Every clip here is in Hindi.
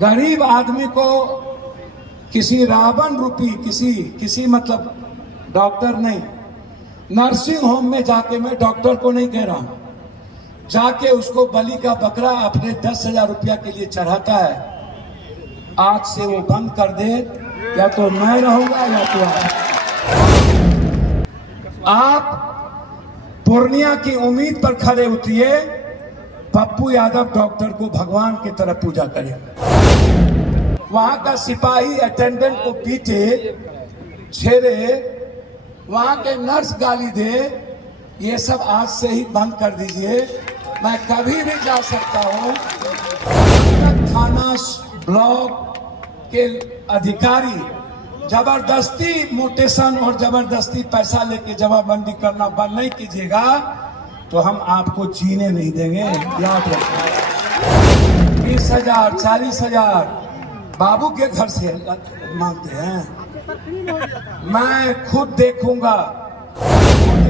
गरीब आदमी को किसी रावण रूपी किसी मतलब डॉक्टर नहीं, नर्सिंग होम में जाके, मैं डॉक्टर को नहीं कह रहा हूं, जाके उसको बलि का बकरा अपने 10,000 रुपया के लिए चढ़ाता है। आज से वो बंद कर दे, या तो मैं रहूंगा या तो आप पूर्णिया की उम्मीद पर खड़े उतरिए। पप्पू यादव डॉक्टर को भगवान की तरह पूजा करे, वहां का सिपाही अटेंडेंट को पीटे छेड़े, वहां के नर्स गाली दे, ये सब आज से ही बंद कर दीजिए। मैं कभी भी जा सकता हूं। थाना ब्लॉक के अधिकारी जबरदस्ती मोटेशन और जबरदस्ती पैसा लेके जमाबंदी करना बंद नहीं कीजिएगा तो हम आपको जीने नहीं देंगे। याद रखिए, 20,000 40,000 बाबू के घर से मांगते हैं। मैं खुद देखूंगा।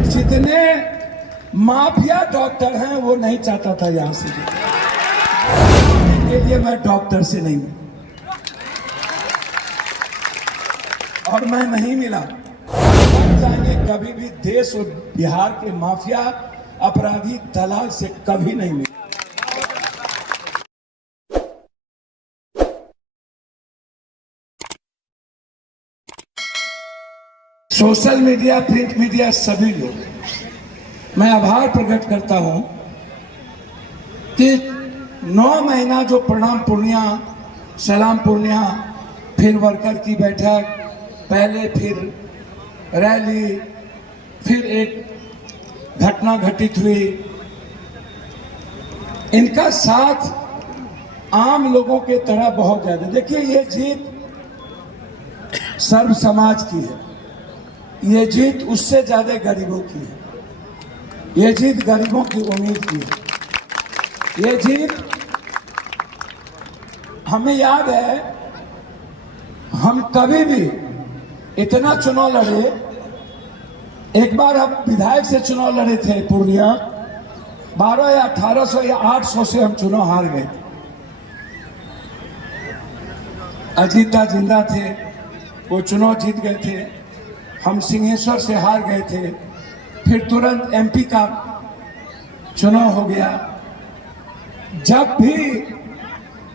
जितने माफिया डॉक्टर हैं वो नहीं चाहता था यहां से के लिए, मैं डॉक्टर से नहीं हूं और मैं नहीं मिला। जाएंगे कभी भी देश और बिहार के माफिया अपराधी दलाल से कभी नहीं मिला। सोशल मीडिया, प्रिंट मीडिया, सभी लोग, मैं आभार प्रकट करता हूं कि 9 महीना जो प्रणाम पूर्णिया, सलाम पूर्णिया, फिर वर्कर की बैठक, पहले फिर रैली, फिर एक घटना घटित हुई, इनका साथ आम लोगों के तरह बहुत ज्यादा। देखिए, ये जीत सर्व समाज की है, ये जीत उससे ज्यादा गरीबों की है, ये जीत गरीबों की उम्मीद की है। ये जीत हमें याद है, हम कभी भी इतना चुनाव लड़े। एक बार हम विधायक से चुनाव लड़े थे पूर्णिया, 12 या 1800 या 800 से हम चुनाव हार गए। अजीता जिंदा थे, वो चुनाव जीत गए थे। हम सिंहेश्वर से हार गए थे, फिर तुरंत एमपी का चुनाव हो गया। जब भी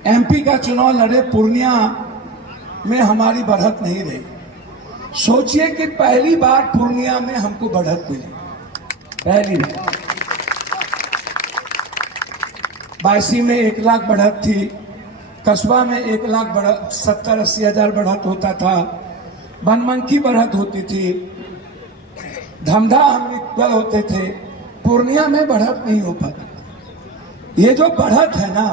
एमपी का चुनाव लड़े, पूर्णिया में हमारी बढ़त नहीं रही। सोचिए कि पहली बार पूर्णिया में हमको बढ़त मिली, पहली बार। 82 में 1 लाख बढ़त थी, कस्बा में 1 लाख बढ़त, 70-80 हजार बढ़त होता था, बनमनखी बढ़त होती थी, धमधा हम होते थे। पूर्णिया में बढ़त नहीं हो पाती। ये जो बढ़त है ना,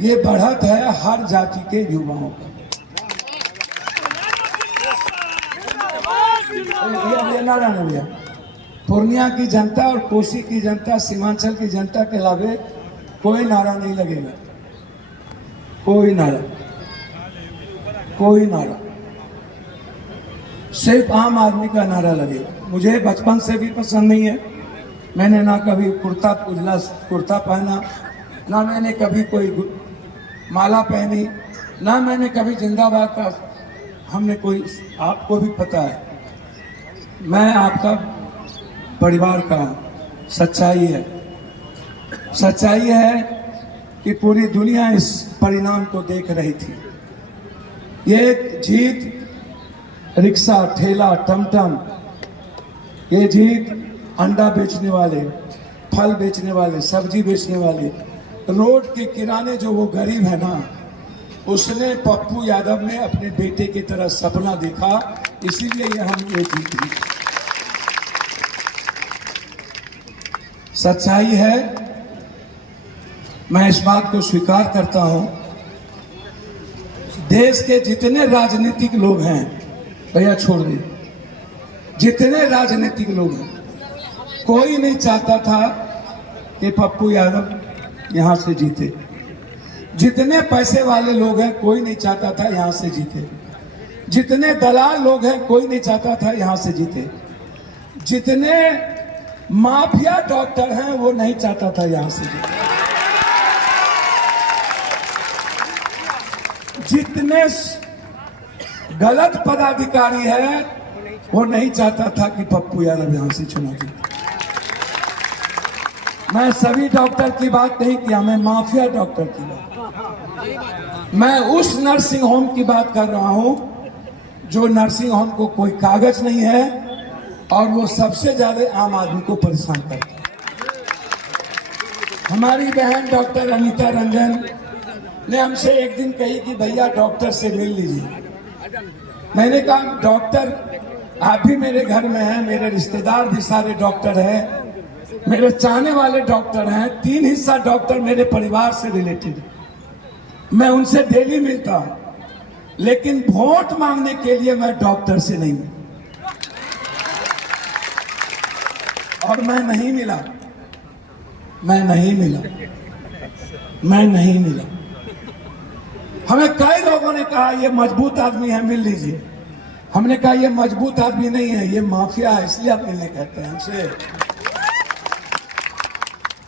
ये बढ़त है हर जाति के युवाओं का। ये नारा नहीं भैया, पूर्णिया की जनता और कोसी की जनता, सीमांचल की जनता के अलावे कोई नारा नहीं लगेगा, कोई नारा, कोई नारा, सिर्फ आम आदमी का नारा लगेगा। मुझे बचपन से भी पसंद नहीं है, मैंने ना कभी कुर्ता उजला कुर्ता पहना, ना मैंने कभी कोई माला पहनी, ना मैंने कभी जिंदाबाद का हमने कोई, आपको भी पता है मैं आपका परिवार का। सच्चाई है, सच्चाई है कि पूरी दुनिया इस परिणाम को देख रही थी। ये जीत रिक्शा, ठेला, टमटम, ये जीत अंडा बेचने वाले, फल बेचने वाले, सब्जी बेचने वाले, रोड के किराने जो वो गरीब है ना, उसने, पप्पू यादव ने अपने बेटे की तरह सपना देखा, इसीलिए ये हम ये जीत ली। सच्चाई है, मैं इस बात को स्वीकार करता हूं। देश के जितने राजनीतिक लोग हैं, भैया छोड़ दे, जितने राजनीतिक लोग हैं, कोई नहीं चाहता था कि पप्पू यादव यहां से जीते। जितने पैसे वाले लोग हैं, कोई नहीं चाहता था यहां से जीते। जितने दलाल लोग हैं, कोई नहीं चाहता था यहां से जीते। जितने माफिया डॉक्टर हैं, वो नहीं चाहता था यहां से जीते। जितने गलत पदाधिकारी है वो नहीं चाहता था कि पप्पू यादव यहां से चुना जीते। मैं सभी डॉक्टर की बात नहीं किया, मैं माफिया डॉक्टर की बात, मैं उस नर्सिंग होम की बात कर रहा हूं जो नर्सिंग होम को कोई कागज नहीं है और वो सबसे ज्यादा आम आदमी को परेशान करता है। हमारी बहन डॉक्टर अनीता रंजन ने हमसे एक दिन कही कि भैया डॉक्टर से मिल लीजिए। मैंने कहा डॉक्टर आप भी मेरे घर में हैं, मेरे रिश्तेदार भी सारे डॉक्टर हैं, मेरे चाहने वाले डॉक्टर हैं, 3 हिस्सा डॉक्टर मेरे परिवार से रिलेटेड, मैं उनसे डेली मिलता हूं, लेकिन वोट मांगने के लिए मैं डॉक्टर से नहीं मिला और मैं नहीं मिला। हमें कई लोगों ने कहा ये मजबूत आदमी है, मिल लीजिए। हमने कहा ये मजबूत आदमी नहीं है, ये माफिया है, इसलिए आप मिलने कहते हैं हमसे।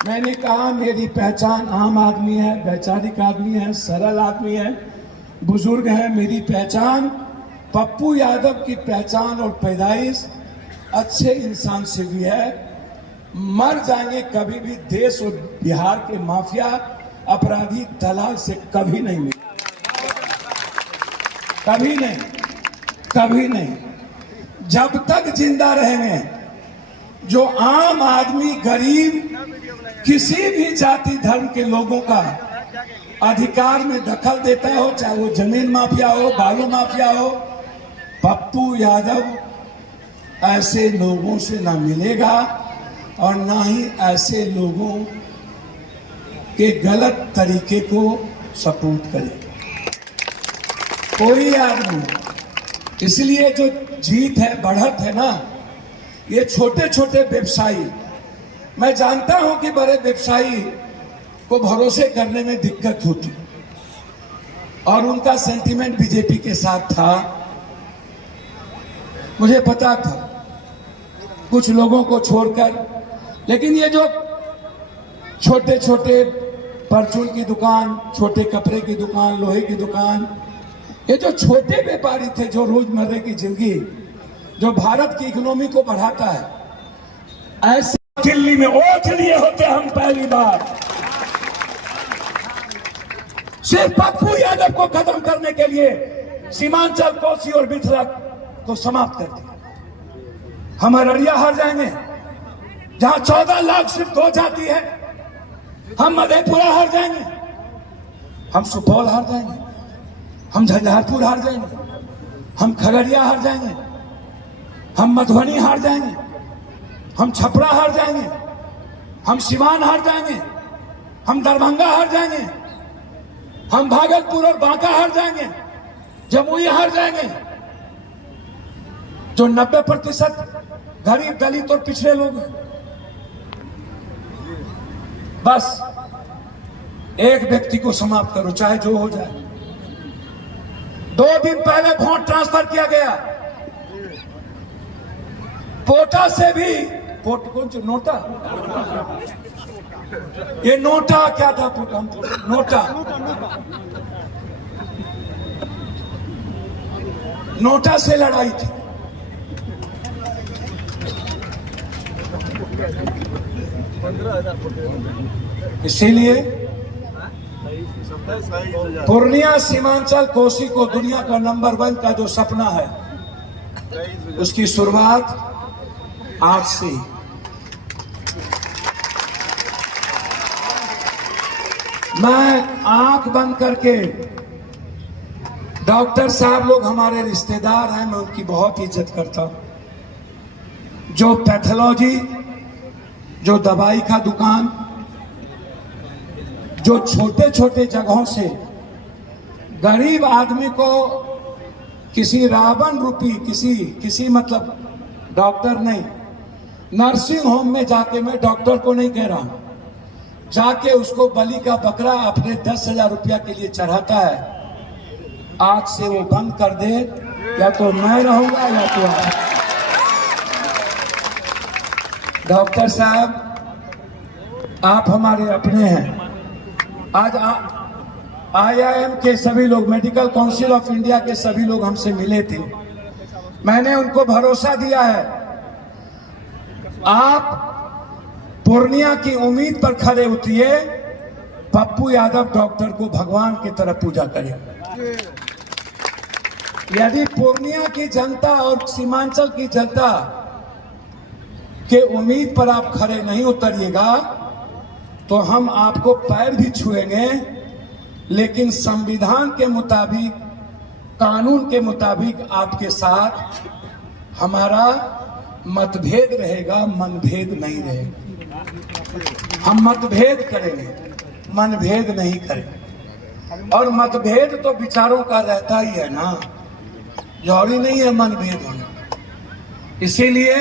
मैंने कहा मेरी पहचान आम आदमी है, वैचारिक आदमी है, सरल आदमी है, बुजुर्ग है। मेरी पहचान पप्पू यादव की पहचान और पैदाइश अच्छे इंसान से भी है। मर जाएंगे कभी भी देश और बिहार के माफिया अपराधी दलाल से कभी नहीं मिले, कभी नहीं। जब तक जिंदा रहेंगे जो आम आदमी, गरीब, किसी भी जाति धर्म के लोगों का अधिकार में दखल देता हो, चाहे वो जमीन माफिया हो, बालू माफिया हो, पप्पू यादव ऐसे लोगों से ना मिलेगा और ना ही ऐसे लोगों के गलत तरीके को सपोर्ट करेगा कोई आदमी। इसलिए जो जीत है, बढ़त है ना, ये छोटे छोटे व्यवसायी, मैं जानता हूं कि बड़े व्यवसायी को भरोसे करने में दिक्कत होती और उनका सेंटीमेंट बीजेपी के साथ था, मुझे पता था, कुछ लोगों को छोड़कर। लेकिन ये जो छोटे छोटे परचून की दुकान, छोटे कपड़े की दुकान, लोहे की दुकान, ये जो छोटे व्यापारी थे जो रोजमर्रा की जिंदगी, जो भारत की इकोनॉमी को बढ़ाता है, ऐसे दिल्ली में वोट लिए होते हम पहली बार सिर्फ पप्पू यादव को खत्म करने के लिए, सीमांचल, कोसी और मिथिला को समाप्त कर दिया। हम अररिया हार जाएंगे जहां 14 लाख सिर्फ 2 जाति है, हम मधेपुरा हार जाएंगे, हम सुपौल हार जाएंगे, हम झंझारपुर हार जाएंगे, हम खगड़िया हार जाएंगे, हम मधुबनी हार जाएंगे, हम छपरा हार जाएंगे, हम सिवान हार जाएंगे, हम दरभंगा हार जाएंगे, हम भागलपुर और बांका हार जाएंगे, जमुई हार जाएंगे। जो 90% गरीब, दलित और पिछड़े लोग हैं, बस एक व्यक्ति को समाप्त करो, चाहे जो हो जाए। 2 दिन पहले वोट ट्रांसफर किया गया, पोटा से भी, कौन सा नोटा, ये नोटा क्या था, नोटा से लड़ाई थी। इसीलिए पूर्णिया, सीमांचल, कोसी को दुनिया का नंबर 1 का जो सपना है, उसकी शुरुआत आज से। मैं आंख बंद करके, डॉक्टर साहब लोग हमारे रिश्तेदार हैं, मैं उनकी बहुत इज्जत करता हूं। जो पैथोलॉजी, जो दवाई का दुकान, जो छोटे छोटे जगहों से गरीब आदमी को किसी रावण रूपी, किसी मतलब डॉक्टर नहीं, नर्सिंग होम में जाके, मैं डॉक्टर को नहीं कह रहा हूं, जाके उसको बलि का बकरा अपने 10,000 रुपया के लिए चढ़ाता है, आज से वो बंद कर दे, या तो मैं रहूंगा या तो आप। डॉक्टर साहब आप हमारे अपने हैं। IIM के सभी लोग, मेडिकल काउंसिल ऑफ इंडिया के सभी लोग हमसे मिले थे। मैंने उनको भरोसा दिया है, आप पूर्णिया की उम्मीद पर खरे उतरिए, पप्पू यादव डॉक्टर को भगवान की तरह पूजा करें। यदि पूर्णिया की जनता और सीमांचल की जनता के उम्मीद पर आप खरे नहीं उतरिएगा तो हम आपको पैर भी छुएंगे, लेकिन संविधान के मुताबिक, कानून के मुताबिक आपके साथ हमारा मतभेद रहेगा, मनभेद नहीं रहेगा। हम मतभेद करेंगे, मनभेद नहीं करेंगे। और मतभेद तो विचारों का रहता ही है ना, जरूरी नहीं है मनभेद होना। इसीलिए